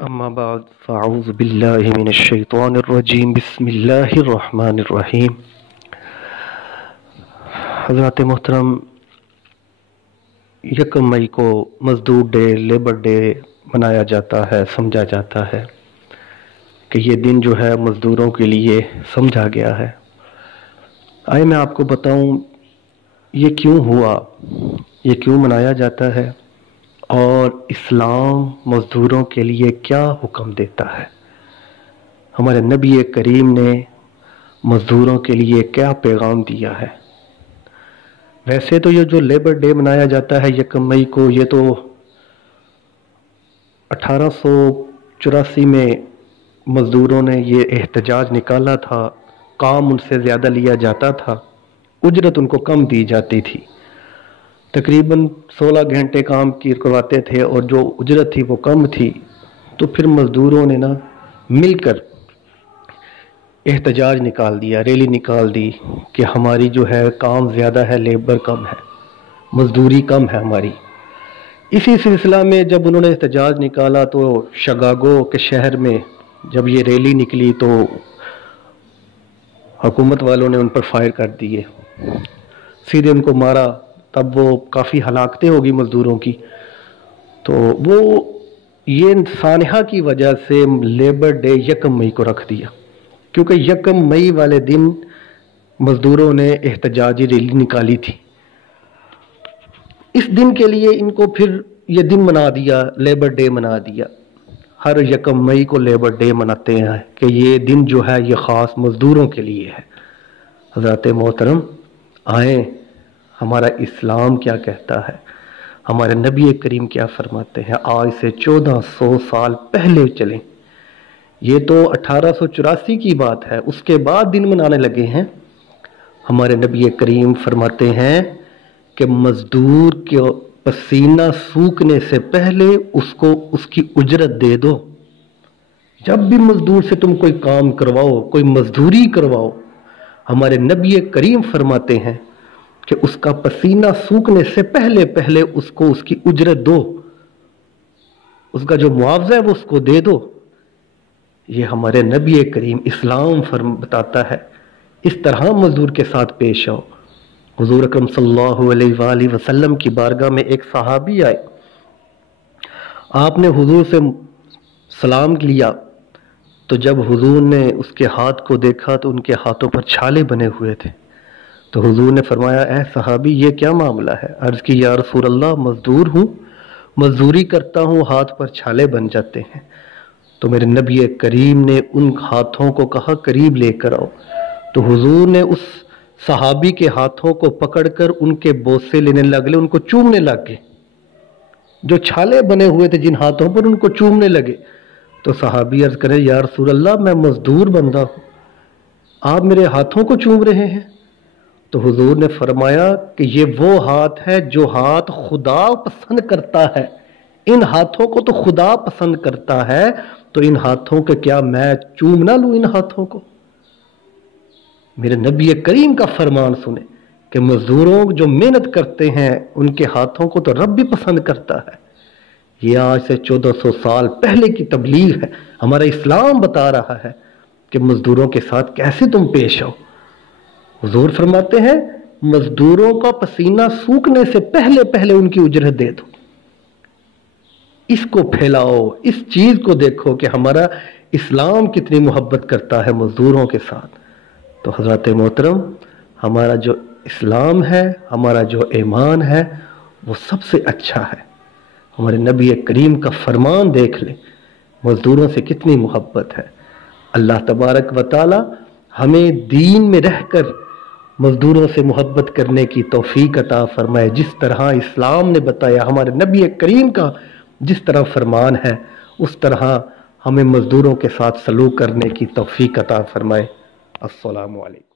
اما بعد فاعوذ باللہ من الشیطان الرجیم بسم اللہ الرحمن الرحیم۔ حضرات محترم، یکم مئی کو مزدور ڈے، لیبر ڈے منایا جاتا ہے، سمجھا جاتا ہے کہ یہ دن جو ہے مزدوروں کے لیے سمجھا گیا ہے۔ آئے میں آپ کو بتاؤں یہ کیوں ہوا، یہ کیوں منایا جاتا ہے، اور اسلام مزدوروں کے لیے کیا حکم دیتا ہے، ہمارے نبی کریم نے مزدوروں کے لیے کیا پیغام دیا ہے۔ ویسے تو یہ جو لیبر ڈے منایا جاتا ہے یکم مئی کو، یہ تو 1884 میں مزدوروں نے یہ احتجاج نکالا تھا، کام ان سے زیادہ لیا جاتا تھا، اجرت ان کو کم دی جاتی تھی، تقریباً 16 گھنٹے کام کرواتے تھے اور جو اجرت تھی وہ کم تھی۔ تو پھر مزدوروں نے مل کر احتجاج نکال دیا، ریلی نکال دی کہ ہماری جو ہے کام زیادہ ہے، لیبر کم ہے، مزدوری کم ہے ہماری۔ اسی سلسلہ میں جب انہوں نے احتجاج نکالا تو شکاگو کے شہر میں جب یہ ریلی نکلی تو حکومت والوں نے ان پر فائر کر دیے، سیدھے ان کو مارا۔ تب وہ کافی ہلاکتیں ہوگی مزدوروں کی۔ تو وہ یہ سانحہ کی وجہ سے لیبر ڈے یکم مئی کو رکھ دیا، کیونکہ یکم مئی والے دن مزدوروں نے احتجاجی ریلی نکالی تھی۔ اس دن کے لیے ان کو پھر یہ دن منا دیا، لیبر ڈے منا دیا۔ ہر یکم مئی کو لیبر ڈے مناتے ہیں کہ یہ دن جو ہے یہ خاص مزدوروں کے لیے ہے۔ حضرات محترم، آئیں ہمارا اسلام کیا کہتا ہے، ہمارے نبی کریم کیا فرماتے ہیں۔ آج سے 1400 سال پہلے چلیں، یہ تو 1884 کی بات ہے، اس کے بعد دن منانے لگے ہیں۔ ہمارے نبی کریم فرماتے ہیں کہ مزدور کے پسینہ سوکھنے سے پہلے اس کو اس کی اجرت دے دو۔ جب بھی مزدور سے تم کوئی کام کرواؤ، کوئی مزدوری کرواؤ، ہمارے نبی کریم فرماتے ہیں کہ اس کا پسینہ سوکھنے سے پہلے اس کو اس کی اجرت دو، اس کا جو معاوضہ ہے وہ اس کو دے دو۔ یہ ہمارے نبی کریم اسلام بتاتا ہے، اس طرح مزدور کے ساتھ پیش آؤ۔ حضور اکرم صلی اللہ علیہ وآلہ وسلم کی بارگاہ میں ایک صحابی آئے، آپ نے حضور سے سلام لیا، تو جب حضور نے اس کے ہاتھ کو دیکھا تو ان کے ہاتھوں پر چھالے بنے ہوئے تھے۔ تو حضور نے فرمایا، اے صحابی یہ کیا معاملہ ہے؟ عرض کی، یا رسول اللہ مزدور ہوں، مزدوری کرتا ہوں، ہاتھ پر چھالے بن جاتے ہیں۔ تو میرے نبی کریم نے ان ہاتھوں کو کہا قریب لے کر آؤ۔ تو حضور نے اس صحابی کے ہاتھوں کو پکڑ کر ان کے بوسے لینے لگے، ان کو چومنے لگ گئے، جو چھالے بنے ہوئے تھے جن ہاتھوں پر ان کو چومنے لگے۔ تو صحابی عرض کرے، یا رسول اللہ میں مزدور بندہ ہوں، آپ میرے ہاتھوں کو چوم رہے ہیں؟ تو حضور نے فرمایا کہ یہ وہ ہاتھ ہے جو ہاتھ خدا پسند کرتا ہے، ان ہاتھوں کو تو خدا پسند کرتا ہے، تو ان ہاتھوں کے کیا میں چوم نہ لوں ان ہاتھوں کو؟ میرے نبی کریم کا فرمان سنیں کہ مزدوروں جو محنت کرتے ہیں ان کے ہاتھوں کو تو رب بھی پسند کرتا ہے۔ یہ آج سے 1400 سال پہلے کی تبلیغ ہے، ہمارا اسلام بتا رہا ہے کہ مزدوروں کے ساتھ کیسے تم پیش آؤ۔ حضور فرماتے ہیں مزدوروں کا پسینہ سوکھنے سے پہلے ان کی اجرت دے دو۔ اس کو پھیلاؤ، اس چیز کو دیکھو کہ ہمارا اسلام کتنی محبت کرتا ہے مزدوروں کے ساتھ۔ تو حضرات محترم، ہمارا جو اسلام ہے، ہمارا جو ایمان ہے، وہ سب سے اچھا ہے۔ ہمارے نبی کریم کا فرمان دیکھ لیں، مزدوروں سے کتنی محبت ہے۔ اللہ تبارک و تعالی ہمیں دین میں رہ کر مزدوروں سے محبت کرنے کی توفیق عطا فرمائے، جس طرح اسلام نے بتایا، ہمارے نبی کریم کا جس طرح فرمان ہے اس طرح ہمیں مزدوروں کے ساتھ سلوک کرنے کی توفیق عطا فرمائے۔ السلام علیکم۔